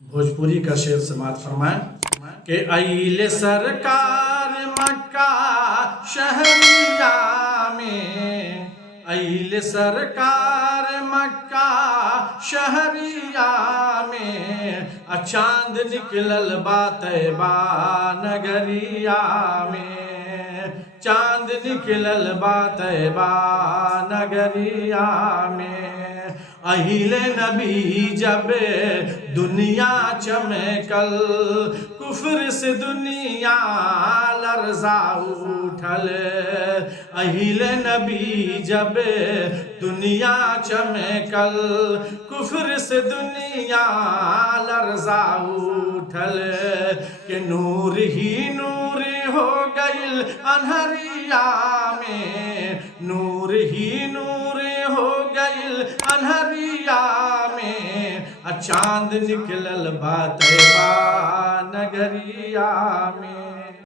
भोजपुरी का शेर समात फरमाएं कि अइले सरकार मक्का शहरिया में, अइले सरकार मक्का शहरिया में, चांद निकलल बा तैबा नगरिया में, चांद निकलल बा तैबा नगरिया में। अहिले नबी जब दुनिया चमकल, कुफ्र से दुनिया लर्जा उठल। अहिले नबी जब दुनिया चमकल, कुफ्र से दुनिया लर्जा उठल। कि नूर ही नूर हो गइल अन्हरिया में, नूर ही नूर हो गइल अन्हरिया में, चांद निकलल बा तैबा नगरिया में।